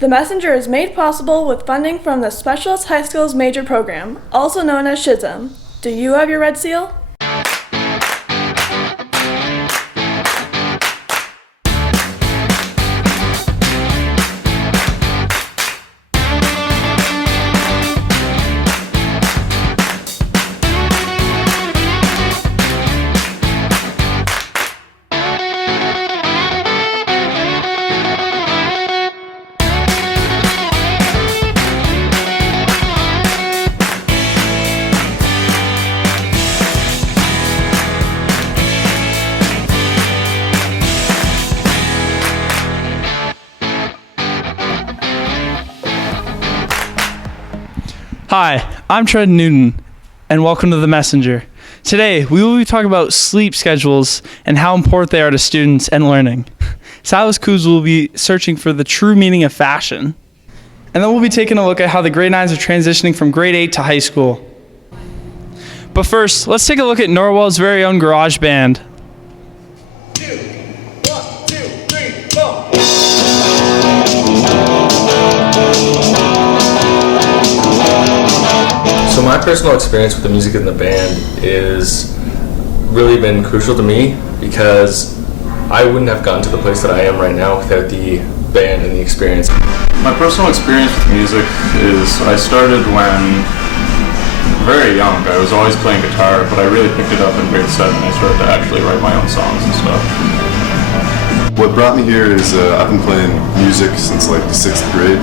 The Messenger is made possible with funding from the Specialist High Schools Major Program, also known as SHSM. Do you have your red seal? Hi, I'm Trent Newton, and welcome to The Messenger. Today, we will be talking about sleep schedules and how important they are to students and learning. Silas Kuz will be searching for the true meaning of fashion. And then we'll be taking a look at how the grade 9s are transitioning from grade 8 to high school. But first, let's take a look at Norwell's very own garage band. So my personal experience with the music in the band is really been crucial to me because I wouldn't have gotten to the place that I am right now without the band and the experience. My personal experience with music is I started when very young. I was always playing guitar, but I really picked it up in grade 7. I started to actually write my own songs and stuff. What brought me here is I've been playing music since like the 6th grade,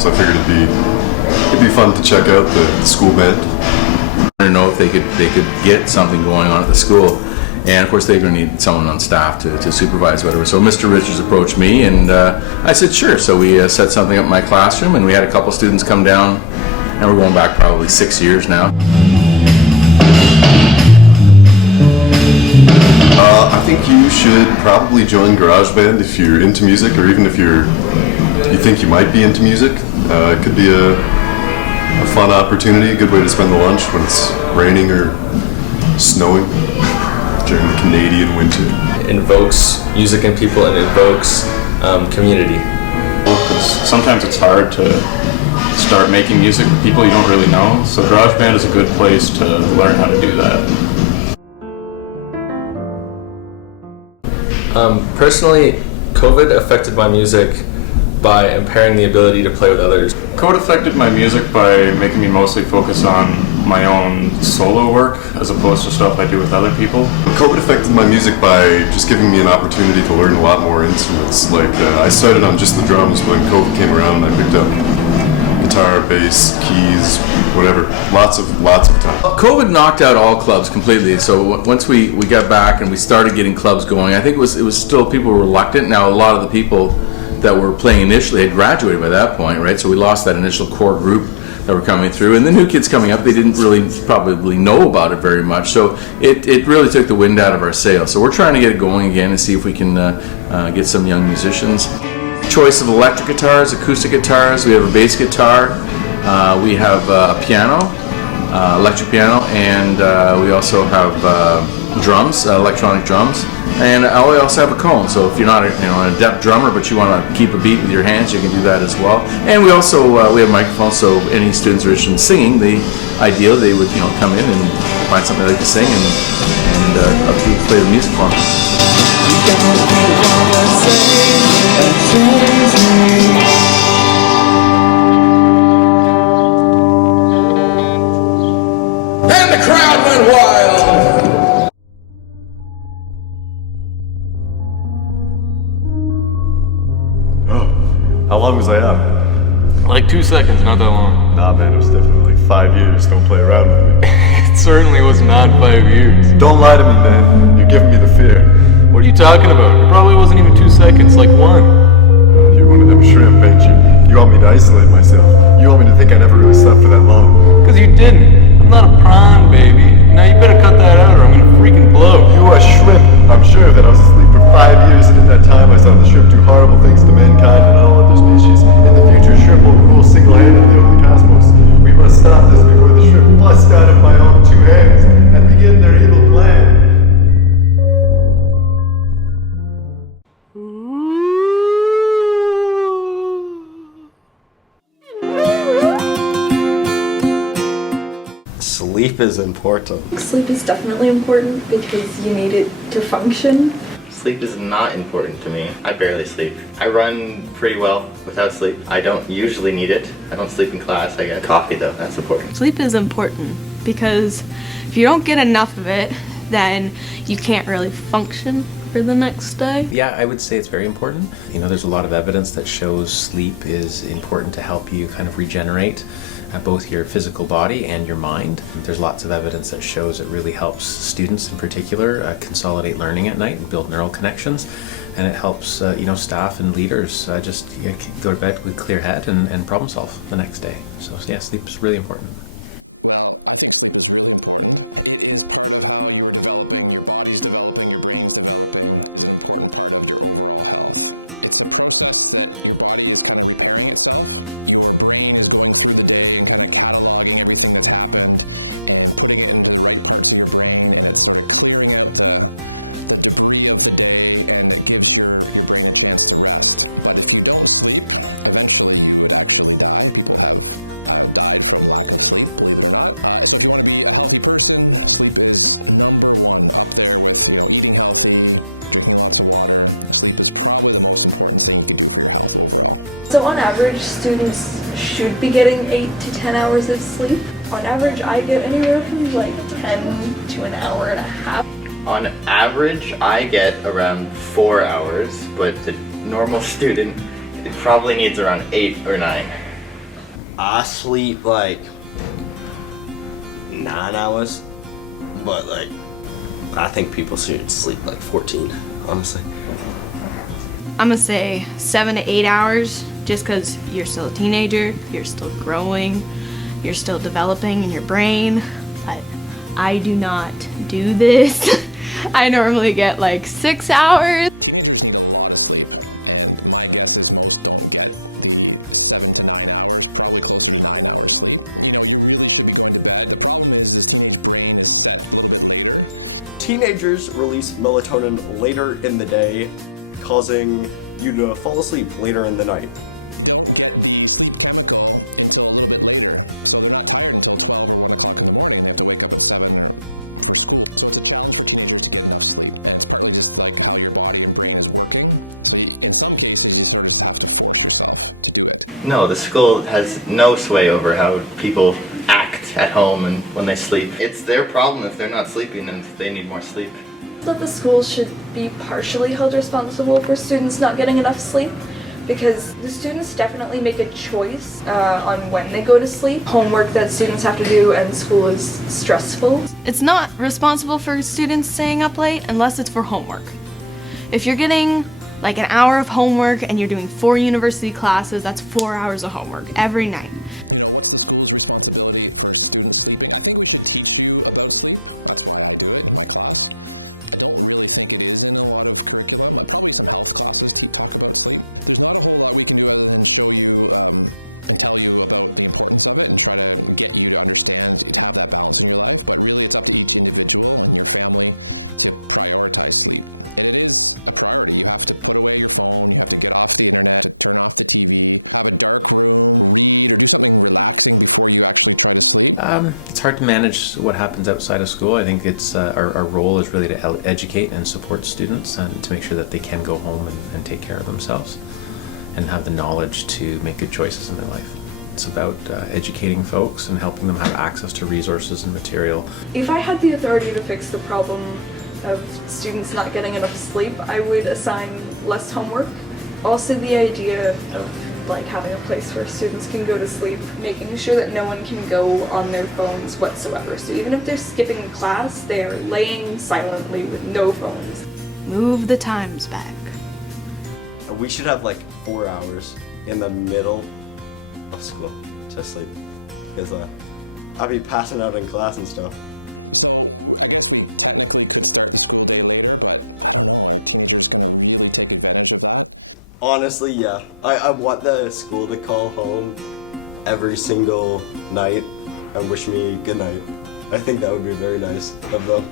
so I figured it'd be fun to check out the school band. I don't know if they could get something going on at the school, and of course they're going to need someone on staff to supervise whatever. So Mr. Richards approached me, and I said sure. So we set something up in my classroom, and we had a couple students come down, and we're going back probably 6 years now. I think you should probably join GarageBand if you're into music, or even if you think you might be into music. It could be a fun opportunity, a good way to spend the lunch when it's raining or snowing during the Canadian winter. It invokes music in people and invokes community. Because sometimes it's hard to start making music with people you don't really know, so GarageBand is a good place to learn how to do that. Personally, COVID affected my music by impairing the ability to play with others. COVID affected my music by making me mostly focus on my own solo work as opposed to stuff I do with other people. COVID affected my music by just giving me an opportunity to learn a lot more instruments. Like I started on just the drums when COVID came around, and I picked up guitar, bass, keys, whatever, lots of time. COVID knocked out all clubs completely. So once we got back and we started getting clubs going, I think it was still people were reluctant. Now a lot of the people that were playing initially had graduated by that point, right? So we lost that initial core group that were coming through, and the new kids coming up, they didn't really probably know about it very much. So it really took the wind out of our sails. So we're trying to get it going again and see if we can get some young musicians. Choice of electric guitars, acoustic guitars. We have a bass guitar. We have a piano, electric piano, and we also have drums, electronic drums. And we also have a cone, so if you're not an adept drummer but you want to keep a beat with your hands, you can do that as well. And we also we have microphones, so any students who are interested in singing, they would come in and find something they like to sing and play the music for them. And the crowd went wild. How long was I out? Like 2 seconds, not that long. Nah, man, it was definitely like 5 years. Don't play around with me. It certainly was not 5 years. Don't lie to me, man. You're giving me the fear. What are you talking about? It probably wasn't even 2 seconds, like 1. You're one of them shrimp, ain't you? You want me to isolate myself. You want me to think I never really slept for that long. Because you didn't. I'm not a prawn, baby. Now you better cut that out or I'm gonna freaking blow. You are a shrimp. I'm sure that I was asleep for 5 years, and in that time I saw the shrimp do horrible things to mankind and all other species. In the future, shrimp will rule single-handedly over the cosmos. We must stop this before the shrimp bust out of my own 2 hands and begin their evil plan. Sleep is important. Sleep is definitely important because you need it to function. Sleep is not important to me. I barely sleep. I run pretty well without sleep. I don't usually need it. I don't sleep in class. I get coffee though, that's important. Sleep is important because if you don't get enough of it, then you can't really function for the next day. Yeah, I would say it's very important. You know, there's a lot of evidence that shows sleep is important to help you kind of regenerate both your physical body and your mind. There's lots of evidence that shows it really helps students in particular consolidate learning at night and build neural connections, and it helps staff and leaders just go to bed with a clear head and problem solve the next day. So yeah, sleep is really important. So on average, students should be getting 8 to 10 hours of sleep. On average, I get anywhere from like 10 to an hour and a half. On average, I get around 4 hours, but the normal student it probably needs around 8 or 9. I sleep like 9 hours, but like I think people should sleep like 14, honestly. I'm gonna say 7 to 8 hours just because you're still a teenager, you're still growing, you're still developing in your brain, but I do not do this. I normally get like 6 hours. Teenagers release melatonin later in the day, causing you to fall asleep later in the night. No, the school has no sway over how people act at home and when they sleep. It's their problem if they're not sleeping and if they need more sleep. That the schools should be partially held responsible for students not getting enough sleep, because the students definitely make a choice on when they go to sleep. Homework that students have to do and school is stressful. It's not responsible for students staying up late unless it's for homework. If you're getting like an hour of homework and you're doing 4 university classes, that's 4 hours of homework every night. It's hard to manage what happens outside of school. I think it's our role is really to educate and support students and to make sure that they can go home and take care of themselves and have the knowledge to make good choices in their life. It's about educating folks and helping them have access to resources and material. If I had the authority to fix the problem of students not getting enough sleep, I would assign less homework. Also the idea of like having a place where students can go to sleep, making sure that no one can go on their phones whatsoever. So even if they're skipping class, they're laying silently with no phones. Move the times back. We should have like 4 hours in the middle of school to sleep, because I'll be passing out in class and stuff. Honestly, yeah. I want the school to call home every single night and wish me good night. I think that would be very nice of them.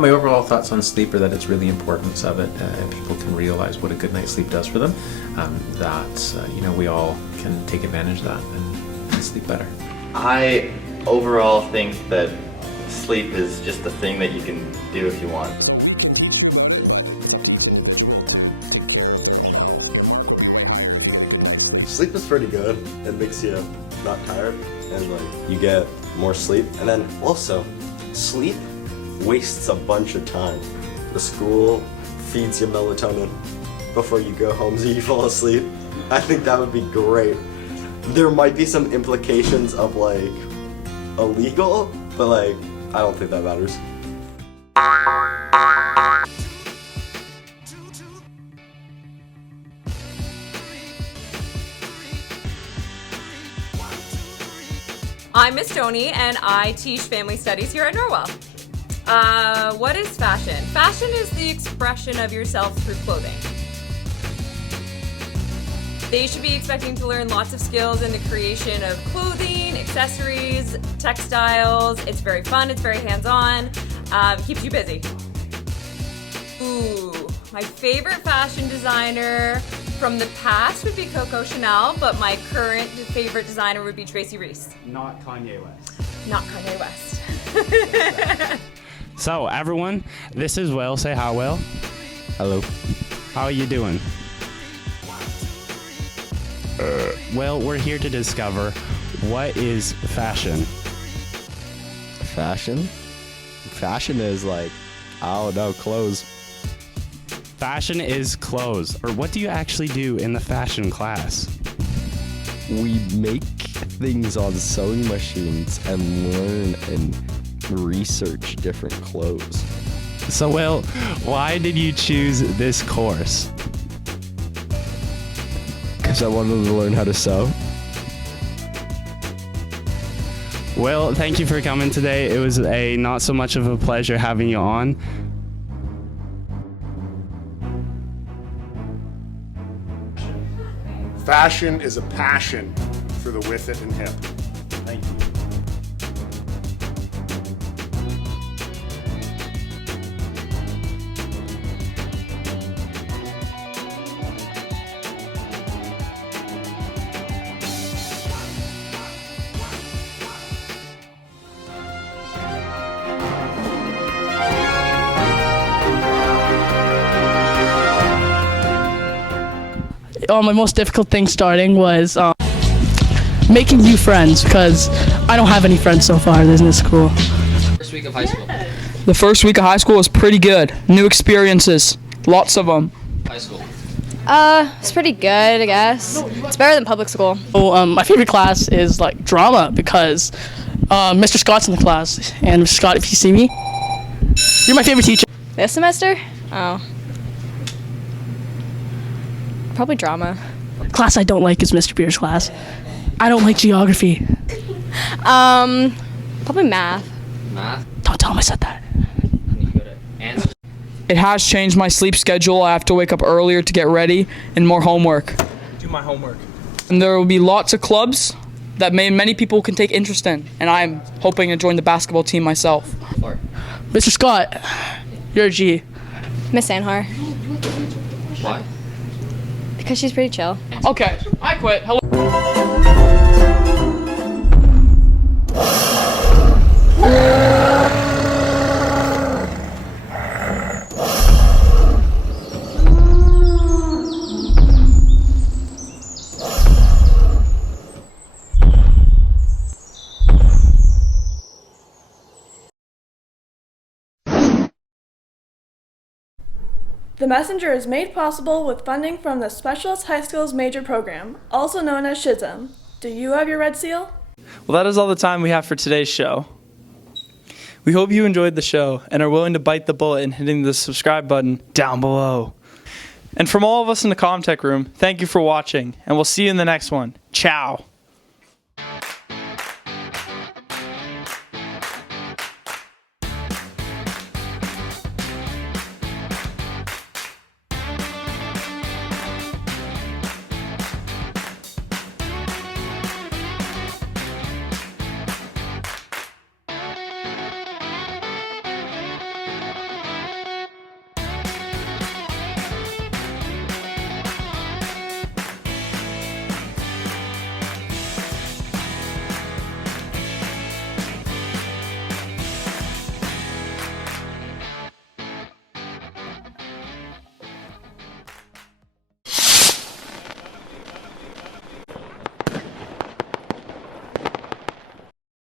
My overall thoughts on sleep are that it's really important of it, and people can realize what a good night's sleep does for them. We all can take advantage of that and sleep better. I overall think that sleep is just a thing that you can do if you want. Sleep is pretty good. It makes you not tired and like you get more sleep. And then also, sleep wastes a bunch of time. The school feeds you melatonin before you go home so you fall asleep. I think that would be great. There might be some implications of like illegal, but like I don't think that matters. I'm Miss Tony and I teach family studies here at Norwell. What is fashion? Fashion is the expression of yourself through clothing. They should be expecting to learn lots of skills in the creation of clothing, accessories, textiles. It's very fun, it's very hands-on, keeps you busy. Ooh, my favorite fashion designer from the past would be Coco Chanel, but my current favorite designer would be Tracy Reese. Not Kanye West. Not Kanye West. So everyone, this is Will. Say hi, Will. Hello. How are you doing? Well, we're here to discover what is fashion. Fashion? Fashion is like, I don't know, clothes. Fashion is clothes. Or what do you actually do in the fashion class? We make things on sewing machines and learn and research different clothes. So, Will, why did you choose this course? Because I wanted to learn how to sew. Will, thank you for coming today. It was a not so much of a pleasure having you on. Fashion is a passion for the with it and hip. Thank you. My most difficult thing starting was making new friends, because I don't have any friends so far in this school. First week of high school. The first week of high school was pretty good. New experiences, lots of them. High school. It's pretty good, I guess. It's better than public school. Oh, my favorite class is like drama, because Mr. Scott's in the class, and Mr. Scott, if you see me, you're my favorite teacher. This semester? Oh. Probably drama. Class I don't like is Mr. Beer's class. I don't like geography. Probably math. Math? Don't tell him I said that. It has changed my sleep schedule. I have to wake up earlier to get ready and more homework. Do my homework. And there will be lots of clubs that many people can take interest in, and I'm hoping to join the basketball team myself. Mr. Scott, you're a G. Miss Anhar. Why? Because she's pretty chill. Okay, I quit. Hello. The Messenger is made possible with funding from the Specialist High Schools Major Program, also known as SHSM. Do you have your red seal? Well, that is all the time we have for today's show. We hope you enjoyed the show and are willing to bite the bullet in hitting the subscribe button down below. And from all of us in the Comtech room, thank you for watching, and we'll see you in the next one. Ciao.